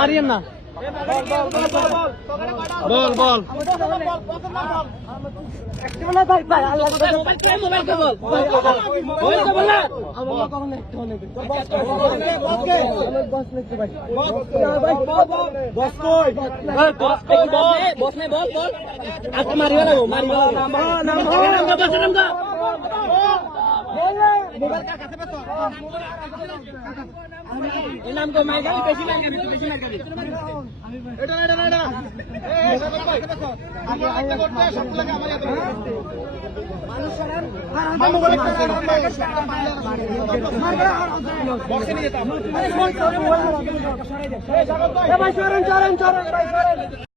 মারিয়েন না বল বল নাম তো মাই গাবি বেশি মাই গাবি বেশি মাই গাবি এটা আমি একটা করতে সবগুলোকে আমার ইয়াতে মানুষ সরান মামু বলে বক্সে নিয়ে যেতাম আরে কোন সরে ভাই সরেন